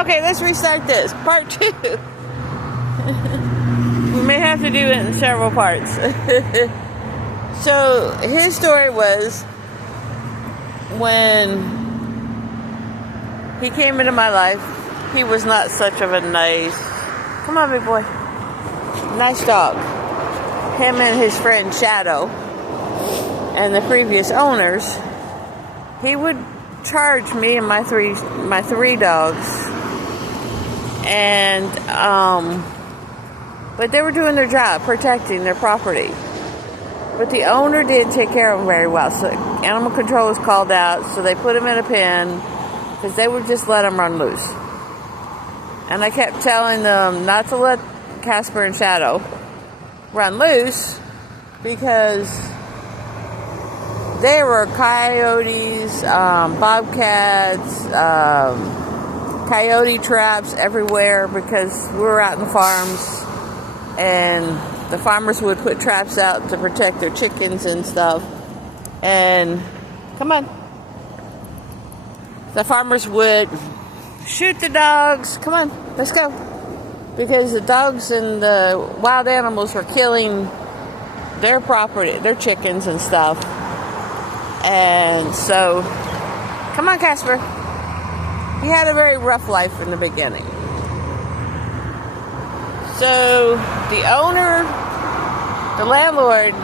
Okay, let's restart this. Part 2. We may have to do it in several parts. So, his story was when he came into my life, he was not such of a nice... Come on, big boy. Nice dog. Him and his friend Shadow and the previous owners, he would charge me and my three dogs, and but they were doing their job, protecting their property. But the owner didn't take care of them very well, so animal control was called out, so they put him in a pen because they would just let him run loose. And I kept telling them not to let Casper and Shadow run loose because there were coyotes, bobcats, coyote traps everywhere because we were out in the farms, and the farmers would put traps out to protect their chickens and stuff. And come on, the farmers would shoot the dogs. Come on, let's go. Because the dogs and the wild animals were killing their property, their chickens and stuff. And so, come on, Casper. He had a very rough life in the beginning. So, the owner, the landlord,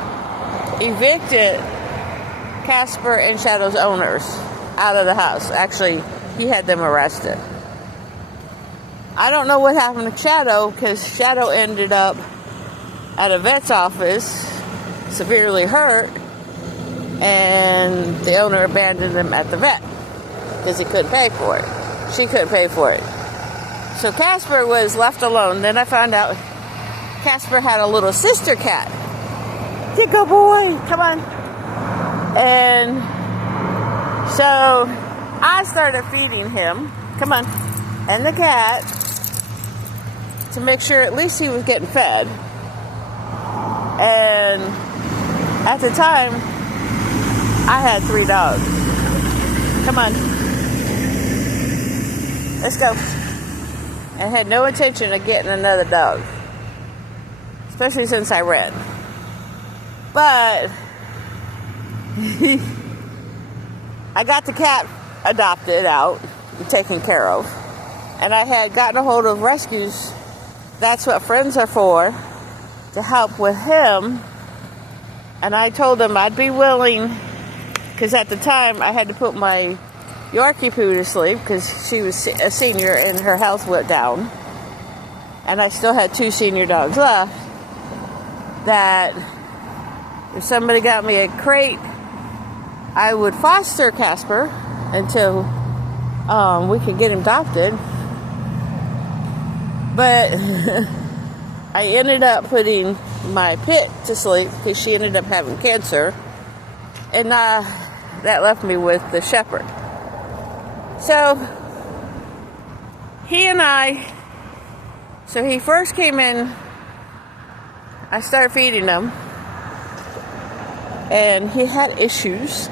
evicted Casper and Shadow's owners out of the house. Actually, he had them arrested. I don't know what happened to Shadow, because Shadow ended up at a vet's office, severely hurt, and the owner abandoned him at the vet because he couldn't pay for it. She couldn't pay for it. So Casper was left alone. Then I found out Casper had a little sister cat. Good boy, come on. And so I started feeding him, come on, and the cat, to make sure at least he was getting fed. And at the time, I had 3 dogs. Come on. Let's go. I had no intention of getting another dog, especially since I read. But I got the cat adopted out and taken care of. And I had gotten a hold of rescues. That's what friends are for, to help with him. And I told them I'd be willing, because at the time I had to put my Yorkie Poo to sleep because she was a senior and her health went down. And I still had 2 senior dogs left. That if somebody got me a crate, I would foster Casper until we could get him adopted. But I ended up putting my Pit to sleep because she ended up having cancer. And that left me with the Shepherd. So he first came in, I started feeding him, and he had issues.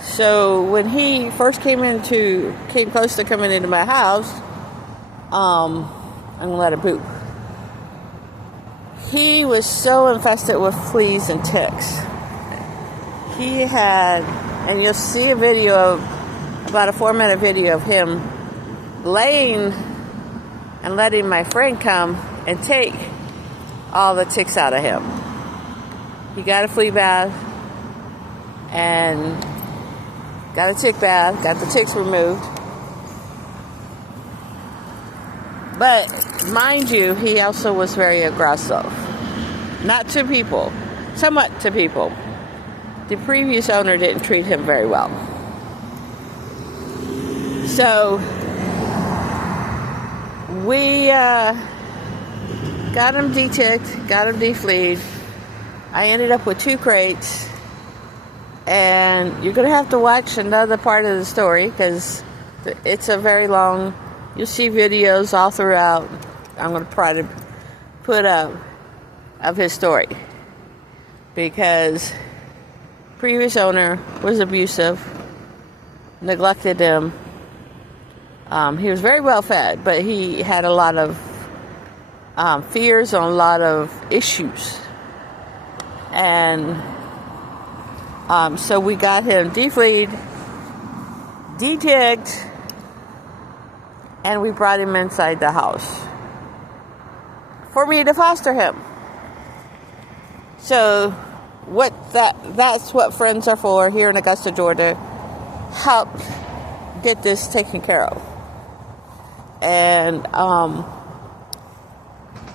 So when he first came close to coming into my house, I'm gonna let him poop. He was so infested with fleas and ticks. He had, and you'll see a video of, about a 4-minute video of him laying and letting my friend come and take all the ticks out of him. He got a flea bath and got a tick bath, got the ticks removed. But mind you, he also was very aggressive. Not to people, somewhat to people. The previous owner didn't treat him very well. So we got him de-ticked, got him de-fleed. I ended up with 2 crates. And you're going to have to watch another part of the story because it's a very long... You'll see videos all throughout. I'm going to try to put up of his story. Because previous owner was abusive, neglected him, He was very well fed, but he had a lot of fears and a lot of issues. And so we got him defleed, deticked, and we brought him inside the house for me to foster him. So that's what friends are for here in Augusta, Georgia. Help get this taken care of. And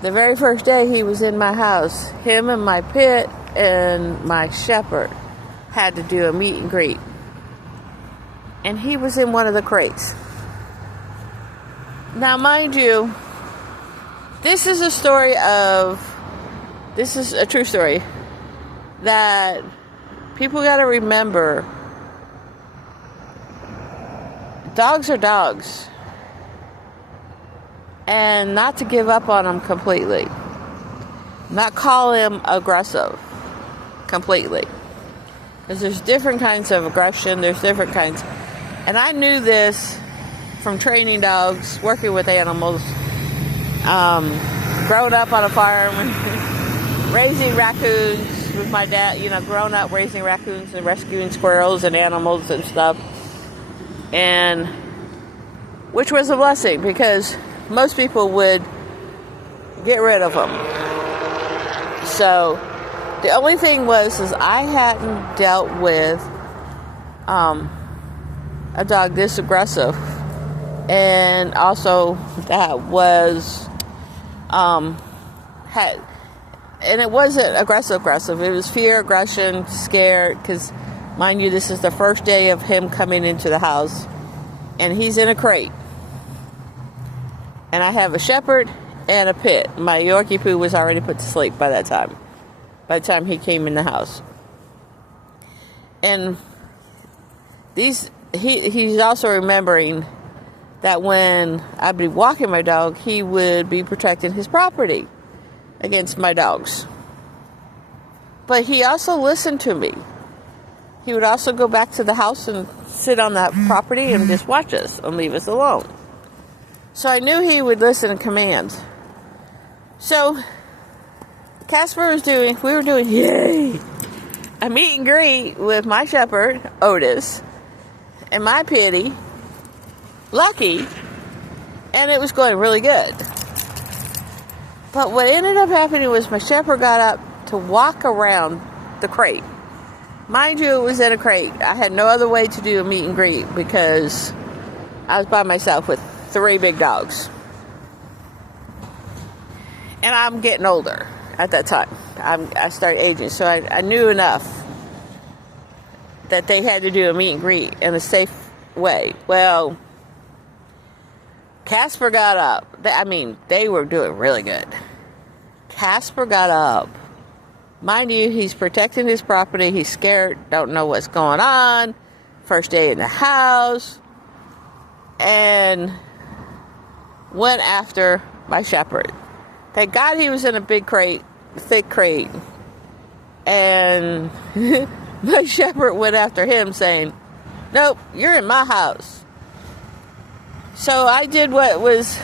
the very first day he was in my house, him and my pit and my shepherd had to do a meet and greet. And he was in one of the crates. Now, mind you, this is a true story that people got to remember. Dogs are dogs. And not to give up on them completely. Not call him aggressive completely. Because there's different kinds of aggression. There's different kinds. And I knew this from training dogs, working with animals, growing up on a farm, raising raccoons with my dad, growing up raising raccoons and rescuing squirrels and animals and stuff. And which was a blessing because most people would get rid of them. So the only thing is I hadn't dealt with a dog this aggressive, and also that was and it wasn't aggressive. It was fear, aggression, scared. Because mind you, this is the first day of him coming into the house, and he's in a crate. And I have a shepherd and a pit. My Yorkie Poo was already put to sleep by that time. By the time he came in the house. And he's also remembering that when I'd be walking my dog, he would be protecting his property against my dogs. But he also listened to me. He would also go back to the house and sit on that property and just watch us and leave us alone. So I knew he would listen to commands. So we were doing, yay, a meet and greet with my shepherd, Otis, and my pitty, Lucky, and it was going really good. But what ended up happening was my shepherd got up to walk around the crate. Mind you, it was in a crate. I had no other way to do a meet and greet because I was by myself with 3 big dogs. And I'm getting older at that time. I started aging, so I knew enough that they had to do a meet and greet in a safe way. Well, Casper got up. They were doing really good. Casper got up. Mind you, he's protecting his property. He's scared, don't know what's going on. First day in the house. And went after my shepherd. Thank God he was in a big crate, thick crate. And my shepherd went after him saying, nope, you're in my house. So I did what was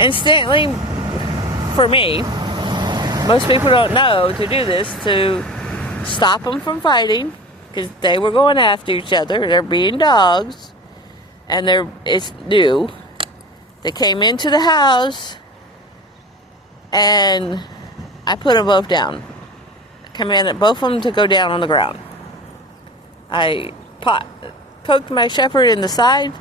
instantly, for me, most people don't know to do this, to stop them from fighting, because they were going after each other. They're being dogs, and it's new. They came into the house, and I put them both down. I commanded both of them to go down on the ground. I poked my shepherd in the side,